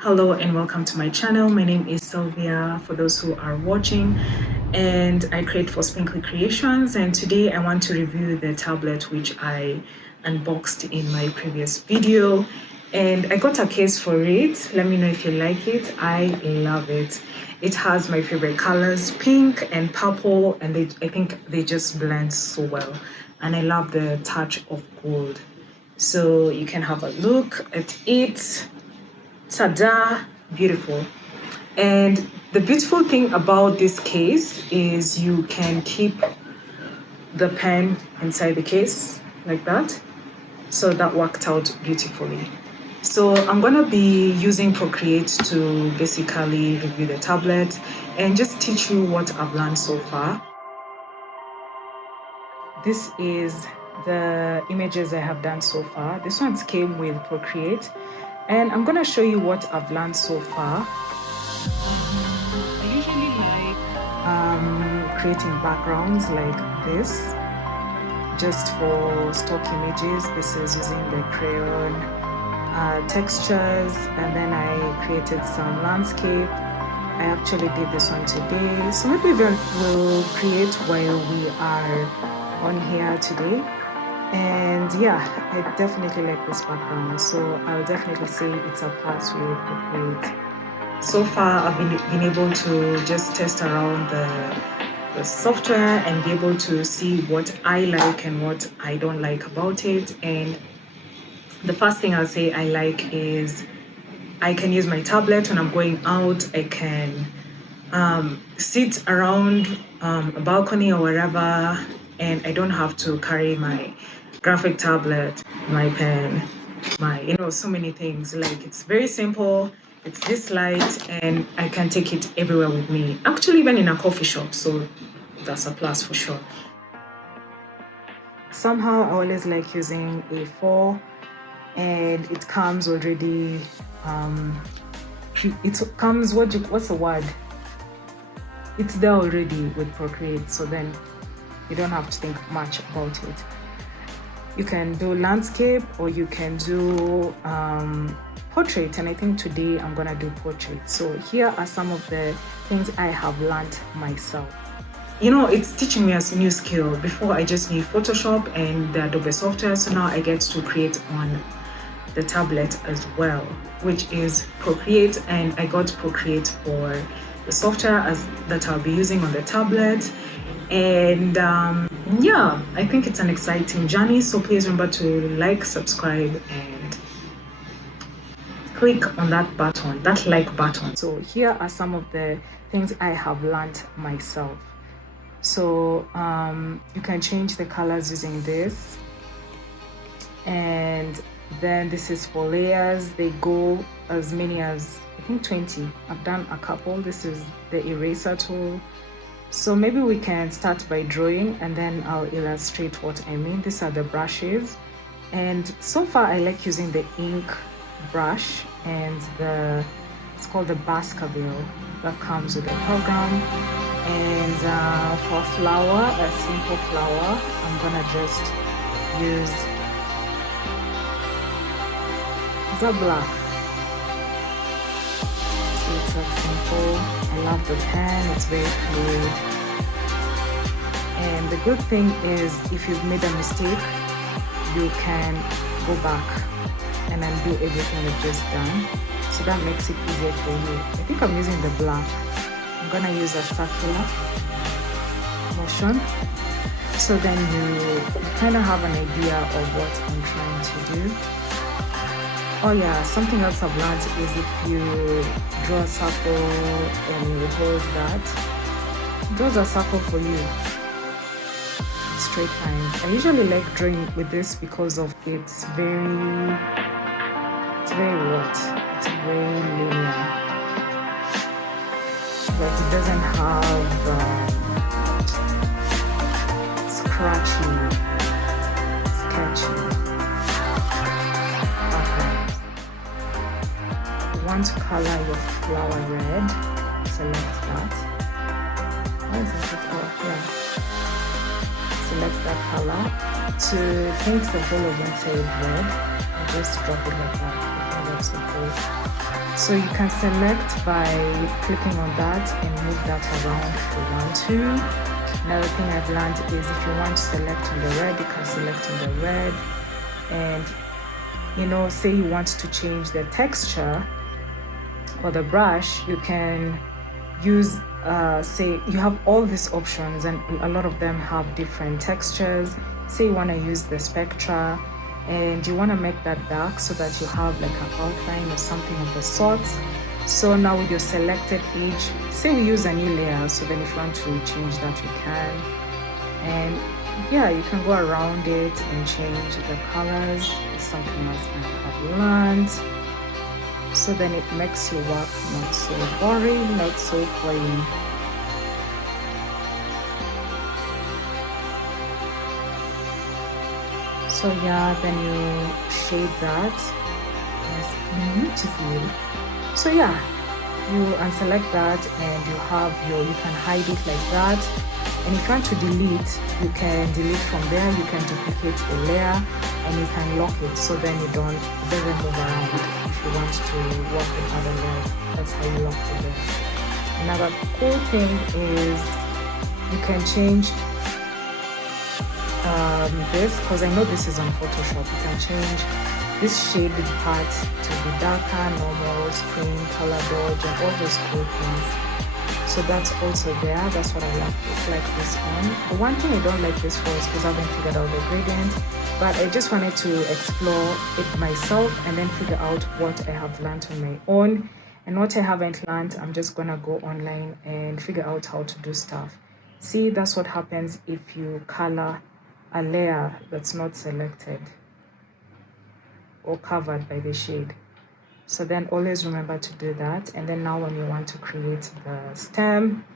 Hello and welcome to my channel. My name is Sylvia for those who are watching, and I create for Sprinkly Creations, and today I want to review the tablet which I unboxed in my previous video, and I got a case for it. Let me know if you like it. I love it. It has my favorite colors, pink and purple, and I think they just blend so well, and I love the touch of gold. So you can have a look at it. Ta-da! Beautiful. And the beautiful thing about this case is you can keep the pen inside the case like that. So that worked out beautifully. So I'm gonna be using Procreate to basically review the tablet and just teach you what I've learned so far. This is the images I have done so far. This one's came with Procreate, and I'm gonna show you what I've learned so far. I usually like creating backgrounds like this just for stock images. This is using the crayon textures, and then I created some landscape. I actually did this one today, so maybe we'll create while we are on here today. And yeah, I definitely like this background, so I'll definitely say it's a plus with Procreate. So far I've been able to just test around the software and be able to see what I like and what I don't like about it. And the first thing I'll say I like is I can use my tablet when I'm going out. I can sit around a balcony or wherever, and I don't have to carry my graphic tablet, my pen, so many things. Like, it's very simple, it's this light, and I can take it everywhere with me, actually even in a coffee shop, so that's a plus for sure. Somehow I always like using A4, and it comes already it comes, what's the word, it's there already with Procreate, so then you don't have to think much about it. You can do landscape or you can do portrait, and I think today I'm gonna do portrait. So here are some of the things I have learned myself. It's teaching me a new skill. Before I just knew Photoshop and the Adobe software, so now I get to create on the tablet as well, which is Procreate, and I got Procreate for the software that I'll be using on the tablet. And yeah, I think it's an exciting journey, so please remember to like, subscribe, and click on that button, that like button. So here are some of the things I have learned myself. So you can change the colors using this, and then this is for layers. They go as many as, I think, 20. I've done a couple. This is the eraser tool. So maybe we can start by drawing and then I'll illustrate what I mean. These are the brushes, and so far I like using the ink brush and it's called the Baskerville that comes with the program. And for flower, a simple flower, I'm gonna just use, is that black? So it's that simple. I love the pen, it's very fluid. And the good thing is, if you've made a mistake, you can go back and undo everything you've just done. So that makes it easier for you. I think I'm using the black. I'm gonna use a circular motion. So then you kind of have an idea of what I'm trying to do. Oh yeah, something else I've learned is if you draw a circle and you hold that, it draws a circle for you. Straight lines. I usually like drawing with this because of it's very what? It's very linear. Like, it doesn't have scratchy, sketchy. Want to color your flower red, select that. Why is it? Oh, yeah. Select that color. To paint the whole of one side red, I just drop it like that. I think that's okay. So you can select by clicking on that and move that around if you want to. Another thing I've learned is if you want to select on the red, you can select on the red. And you know, say you want to change the texture or the brush, you can use say you have all these options, and a lot of them have different textures. Say you want to use the spectra and you want to make that dark so that you have like an outline or something of the sorts. So now with your selected edge, say we use a new layer, so then if you want to change that, you can. And yeah, you can go around it and change the colors. It's something else I have learned. So then it makes your work not so boring, not so plain. So yeah, then you shade that. Yes, beautiful. So yeah, you unselect that and you have you can hide it like that. And if you want to delete, you can delete from there. You can duplicate the layer and you can lock it, so then it doesn't move around. If you want to work with other layers, that's how you lock it there. Another cool thing is you can change this, because I know this is on Photoshop. You can change this shaded part to be darker, normal, screen, color dodge, and all those cool things. So that's also there. That's what I like this on. The one thing I don't like this for is because I haven't figured out the gradient, but I just wanted to explore it myself and then figure out what I have learned on my own. And what I haven't learned, I'm just gonna go online and figure out how to do stuff. See, that's what happens if you color a layer that's not selected or covered by the shade. So then always remember to do that. And then now when you want to create the stem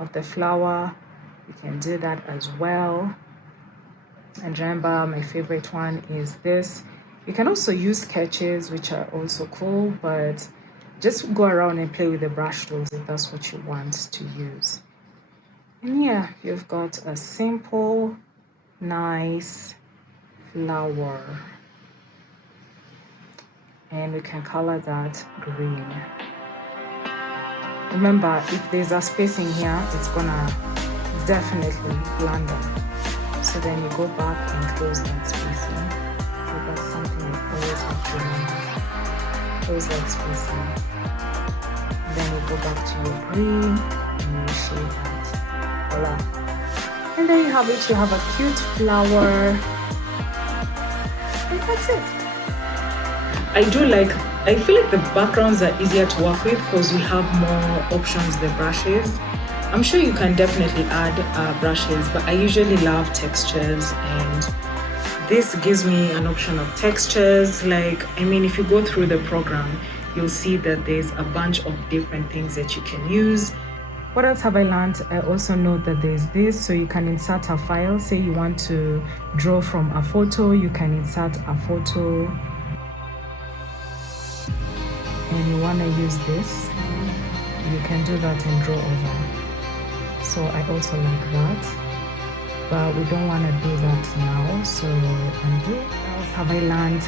of the flower, you can do that as well. And remember, my favorite one is this. You can also use sketches, which are also cool, but just go around and play with the brush tools if that's what you want to use. And yeah, you've got a simple, nice flower. And we can color that green. Remember, if there's a spacing here, it's gonna definitely blunder. So then you go back and close that spacing. So that's something you always have to remember. Close that spacing. Then you go back to your green and you shade that. Voila. And there you have it. You have a cute flower. And that's it. I feel like the backgrounds are easier to work with because we have more options, the brushes. I'm sure you can definitely add brushes, but I usually love textures, and this gives me an option of textures. If you go through the program, you'll see that there's a bunch of different things that you can use. What else have I learned? I also know that there's this, so you can insert a file. Say you want to draw from a photo, you can insert a photo. And you want to use this, you can do that and draw over. So I also like that, but we don't want to do that now. So undo. What else have I learned?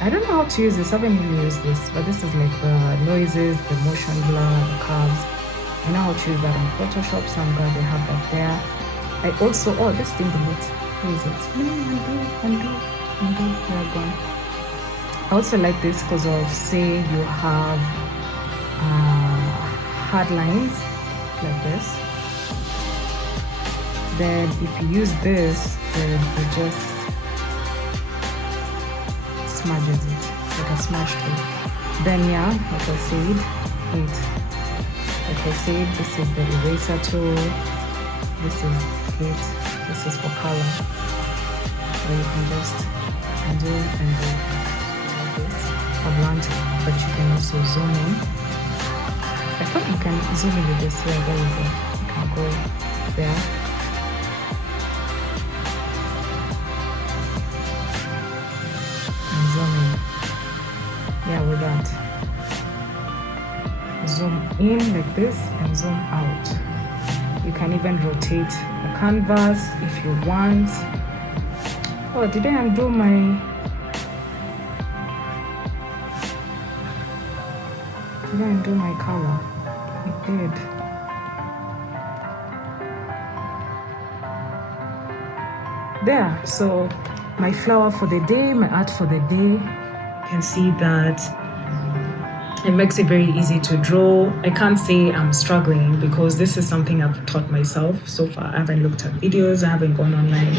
I don't know how to use this. I haven't really used this, but this is like the noises, the motion blur, the curves. I know how to use that on Photoshop, so I'm glad they have that there. I also, this thing deletes. Where is it? Undo. They're gone. I also like this because of, say you have hard lines like this. Then if you use this, then it just smudges it. It's like a smash tool. Then yeah, like I said, this is the eraser tool. This is it. This is for color. So you can just undo and do this. I've learned that you can also zoom in. I thought you can zoom in with this here. There you go. You can go there. And zoom in. Yeah, with that. Zoom in like this and zoom out. You can even rotate the canvas if you want. Oh, did I undo my... didn't do my color. It did. There, so my flower for the day, my art for the day. You can see that it makes it very easy to draw. I can't say I'm struggling because this is something I've taught myself so far. I haven't looked at videos, I haven't gone online.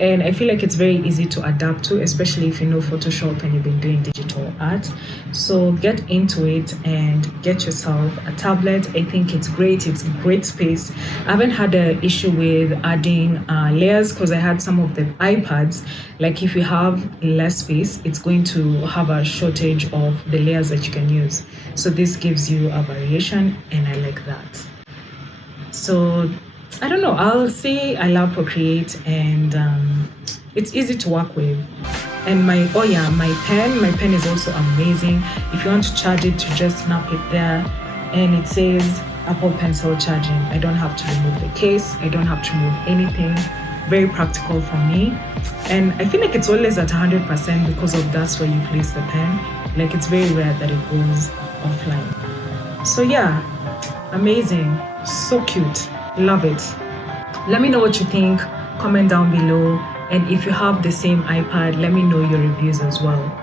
And I feel like it's very easy to adapt to, especially if you know Photoshop and you've been doing digital art. So get into it and get yourself a tablet. I think it's great. It's a great space. I haven't had an issue with adding layers because I had some of the iPads. Like if you have less space, it's going to have a shortage of the layers that you can use. So this gives you a variation and I like that. So I don't know, I'll say I love Procreate and it's easy to work with. And my pen is also amazing. If you want to charge it, to just snap it there and it says Apple Pencil charging. I don't have to remove the case, I don't have to remove anything. Very practical for me. And I feel like it's always at 100% because of that's where you place the pen. Like it's very rare that it goes offline. So yeah, amazing, so cute, love it. Let me know what you think, comment down below, and if you have the same iPad, let me know your reviews as well.